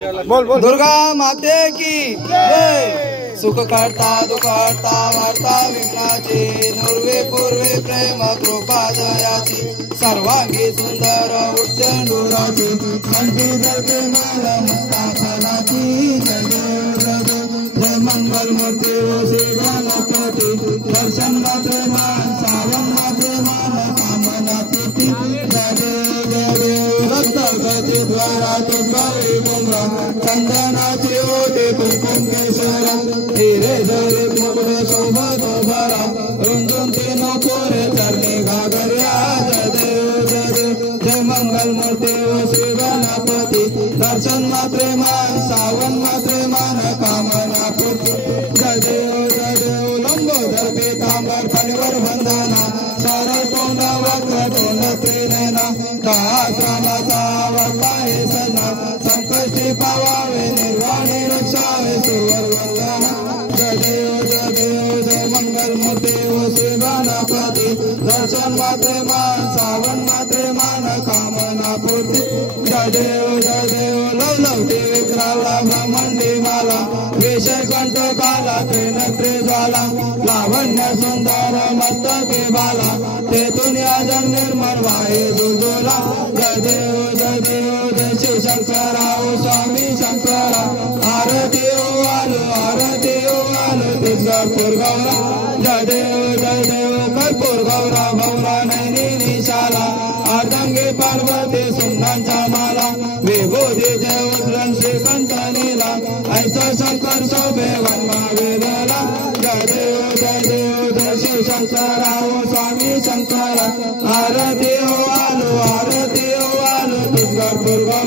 बोल बोल। दुर्गा माते की जय। सुख करता दुखहर्ता वार्ता विघ्नाची नुर्वे पूर्वे प्रेम कृपा दयाची सर्वांगी सुंदर उच्चंडुराची कंठी धरते माला मस्ताफलाची जय देव जय मंगल मूर्ती ओ श्री गणपती दर्शन मात्र मान सावन मात्र मान कामना पूर्ती जय देव रक्त गती द्वाराचे द्वारे गुमरा चंदनाचे ओटे कुंकुम केशरा हिरे झरे मुकुट शोभत भरा रुंजून तीन पोरे चरणी घागर्या जय देव जय मंगल मूर्ती ओ श्री गणपती दर्शन मात्रे मान सावन मात्रे मान कामना पूर्ती जय देव लंबोदर पीतांबर फणीवर बंधना सरळ तोंड वक्र तोंड त्रिनयना सहस्रामाचा वरला हे सना संकष्टी पावावे निर्वाणी रक्षावे सुवर वंदना जय देव जय मंगल मूर्ती ओ श्री गणपती दर्शन मात्रे मान सावन मात्रे मान कामना पूर्ती जय देव लवलवती विक्राला ब्रह्मंडी माला विषय कंठ काला त्रिनेत्री ज्वाला लावण्य सुंदर मस्तके बाला तेथून या जग निर्मळ वाहे दुर्जोला जय देव जय शिवशंकरा ओ स्वामी शंकरा आरती ओ आलो तुझा गौरा जय देव कर्पूर गौरा गौरा नैनी निशाला आदंगे पार्वती सुंदांचा माला विभूती जय उद्रण श्रीकंठ नीला ऐसा शंकर शोभे वन्मा वेदला जय देव जय शिवशंकरा ओ स्वामी शंकरा आरती ओ आलो तुझा गौरा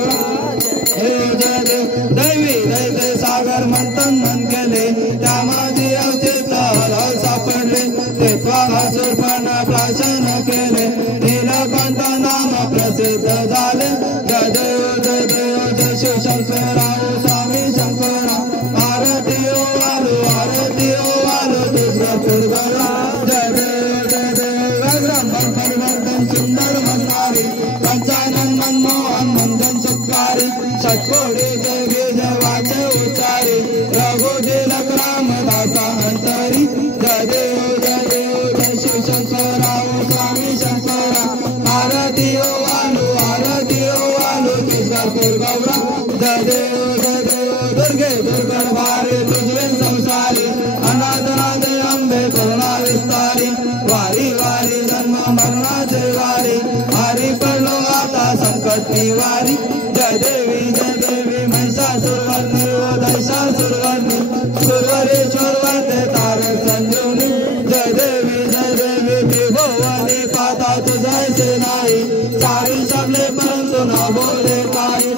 जय देव दैवी दैते सागर मंथन केले त्यामध्ये अवचित हलाल सापडले ते स्वाहासुरपणा प्राशन केले नीलकंठ नाम प्रसिद्ध झाले जय देव जय शिवशंकरा ओ स्वामी शंकरा आरती ओ आलो तुझा गौरा जय देव व्याघ्रम परिवर्तन सुंदर मनमारी पंचानन मनमोहन मंदन सुखारी षटकोटी जय बीज वाचे उच्चारी रघुतिलक रामदासा अंतरी जय देव जय शिवशंकरा ओ स्वामी शंकरा आरती ओ आलो तुझा गौरा जय देव दुर्गे दुर्गण भारे तुझे संसारी अनाथ अंबे करुणा विस्तारी वारी जन्म मरणाचे वारी हरी पडलो आता संकट निवारी जय देवी महिषासुरवर्णी ओ दशासुरवर्णी सुरवरेश्वर वरते तारक संजीवनी जय देवी त्रिभुवनी पाता तुझैसे नाही चारी शब्दे परंतु न बोले काही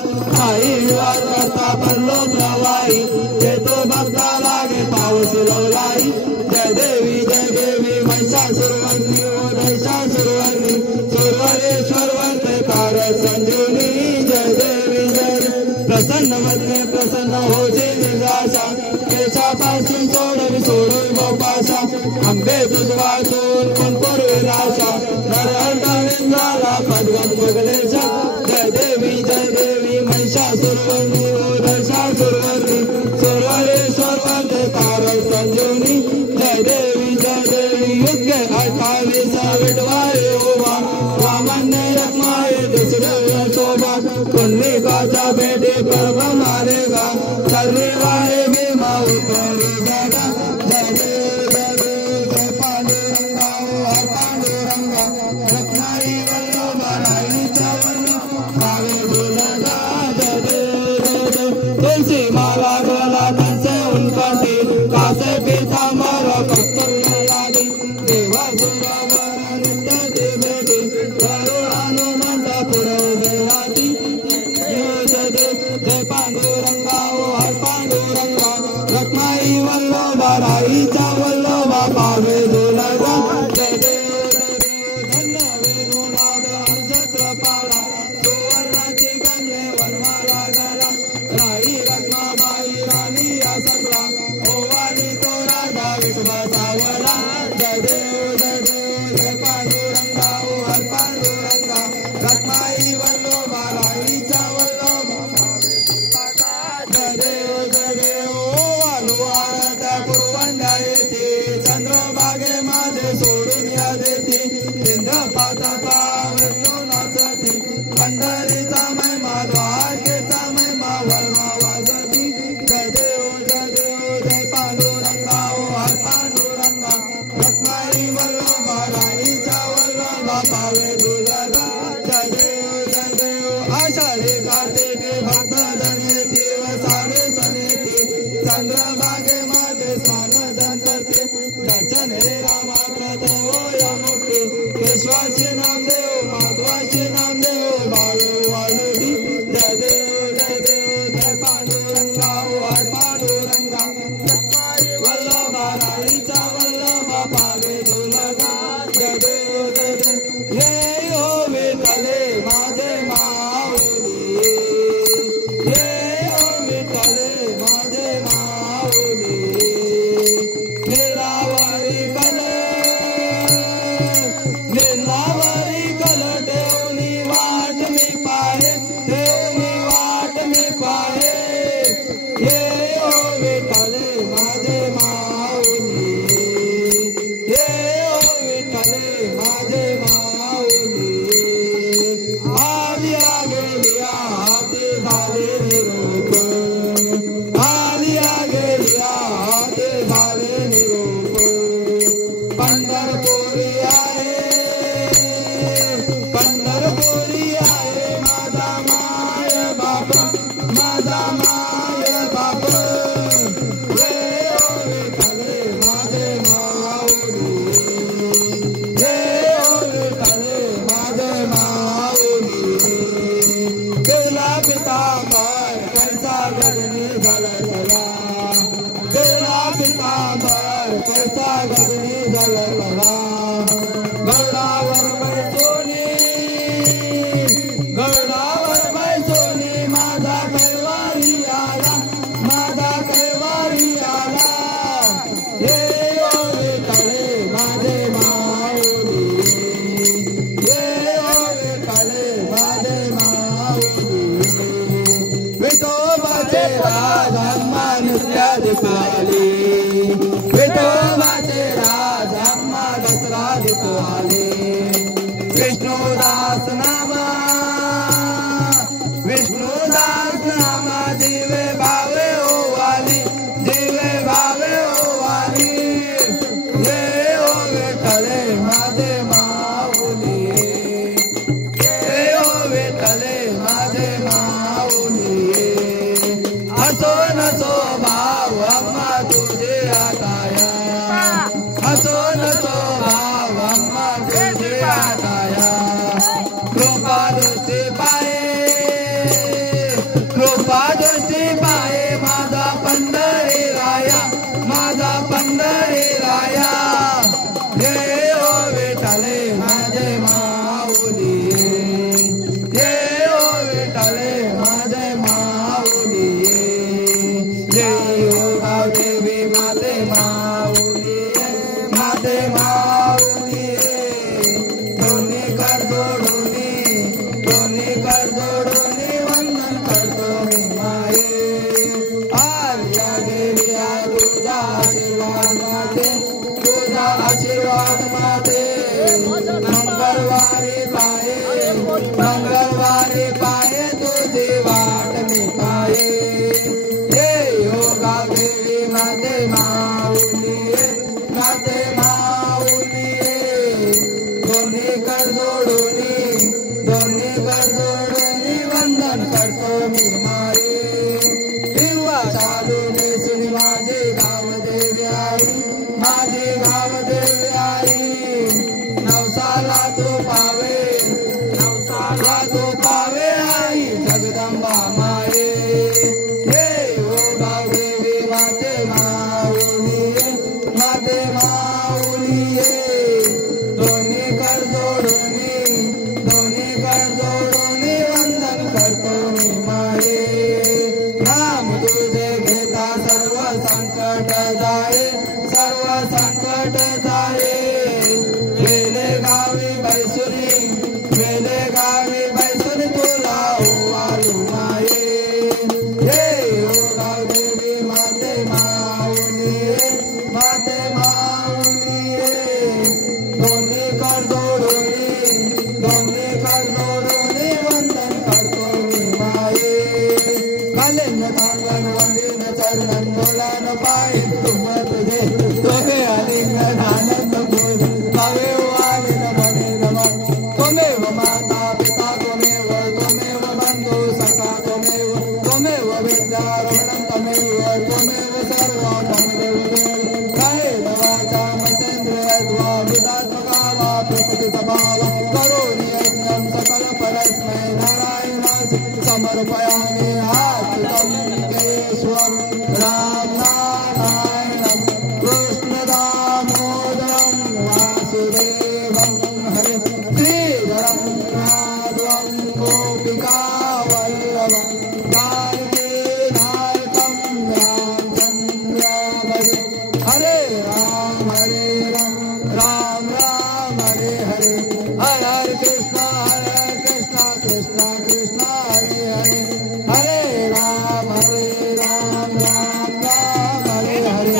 आई विवाद करता पडलो प्रवाही ते तो भक्ता लागे पाऊस लवलाई जय देवी महिषासुरवर्णी ओ दशासुरवर्णी सुरवरेश्वर वरते तारक संजीवनी जय देवी प्रसन्न वदने प्रसन्न होजे निराशा केशापासून सोडू गोपाशा अंबे तुझ वाचून कोण पूर्वी नाशा नरहंतालिंगाला पद्मन भगलेशा जय देवी महिषासुरवर्णी ओ दशासुरवर्णी सुरवरेश्वर वरते तारक संजीवनी जय देवी युगे 28 विडवारे उभा वामन्य रत्माये दुसरे शोभा पुण्यकाचा भेटे पर्व मारेगा सर्वे वारे भीमा उतरे बेटा जय जय पांडुरंगा ओ पांडुरंगा रत्नाई वल्लभा राईचा वल्लभ भावे बोलगा जय तुलसी माला गोला तनसे उनकाटी कासे पीतांबर कस्तूरी लागी देवा सुरावर नित्य देवेटी हनुमंत पुरवे हाती जय पांडुरंगा ओ पांडुरंगा रत्नाई वल्लभा राईचा वल्लभा पावे दुलगा जय धन्य वेणुनाद हंसत्रपाला सुवर्णाची गंगे वनमाला गला राई रत्नाबाई राणी या सगळा ओवाळी तो राधा विठवा सावला जय पांडुरंगा ओ पांडुरंगा रत्नाई वल्लभा राईचा वल्लभा जदेव वालू आरत्या कुरवंड्या येते चंद्रभागेमध्ये सोडून या देते इंद पातका विष्णू नाचती पंढरीचा महिमा द्वारकेचा महिमा वर्मा वाजती जदेव जय पांडुरंगा ओ हर पांडुरंगा रत्नाई वल्लभा राणीचा वल्लभा पावे दुर्गा जदेव आषाढी कार्तिके भक्त जने देव सारे सनेते चंद्रभागेमध्ये स्नान करते दर्शन हे रामाप्रत होय मुक्ती केशवाचे नामदेव माधवाचे नामदेव बाळू वालुडी जदेव जय पांडुरंगा ओ हर पांडुरंगा रत्नाई वल्लभा राणीचा वल्लभा पावे दुर्गा जदेव हे हो विठ्ठले माझे माऊली हे हो विठ्ठले माझे माऊली निरावरी कल ठेवली वाट मी पाहे हे हो विठ्ठले माझे माऊली हे हो विठ्ठले माझे माऊली आलिया गेलिया हाती झाले निरोप आलिया गेलिया हाती झाले निरोप पंढरपुरी आहे माझा माय बाप हे हो विठ्ठले माझे माऊली हे हो विठ्ठले माझे माऊली तुला पितांबर कैसा गगनी झलकला तुला पितांबर कैसा गगनी झलकला गरुडावर बैसोनी माझा कैवारी आला हे हो विठ्ठले माझे माऊली हे हो विठ्ठले माझे माऊली विठोबाचे राज अम्मा नुसत्या दिसवाली विठोबाचे राज अम्मा दसरा दिसवाली विष्णुदास नामा दिवे भावे ओवाली हे हो विठ्ठले माझे माऊली हे हो विठ्ठले माझे माऊली हसो नसो भाव अम्मा तुझे आटाया हसो नसो भाव अम्मा तुझे आटाया कृपा दृष्टी पाहे कृपा दृष्टी कालिंग कांगन वंदीन चरणन डोळ्यान पाय तुम तुझे तोमे आलिंगन आनंद बोध भावे आलिंग मने रमण त्वमेव माता पिता त्वमेव बंधु सखा त्वमेव विद्या रमणं त्वमेव सर्वं त्वमेव देव कायेन वाचा मतेन्द्रियद्वा विदात्मका वा प्रकृति स्वभाव करोमि यज्ञं सकल परस्मै नारायणाय समर्पयामि आत्मं केशवं राम नारायणं कृष्ण दामोदरं वासुदेवं हरे श्रीधरं माधवं गोपिका वल्लभं नायकेनायकं रामचन्द्रं हरे राम राम राम हरे हरे हरे कृष्णा कृष्णा कृष्णा हरे हरे हरे राम राम राम हरे हरे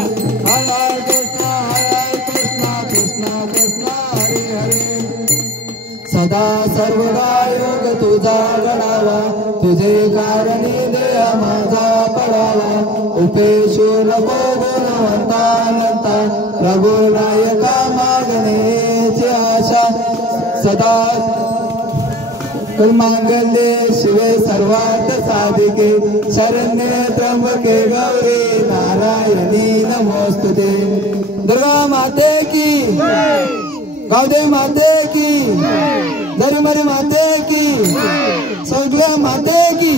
हरे कृष्णा कृष्णा हरे हरे सदा सर्वदा योग तुझा गणावा तुझे कारणी देह माझा पडावा उपेशू नको गुणवंता अनंता रघुनायका मागण्याची आशा सदा मांगल्ये शिवे सर्वार्थ साधिके शरण्ये त्र्यंबके गौरी नारायणी नमोस्तुते दुर्गा माते की गावदेवी माते की दरिमरी माते की सगळ्या माते की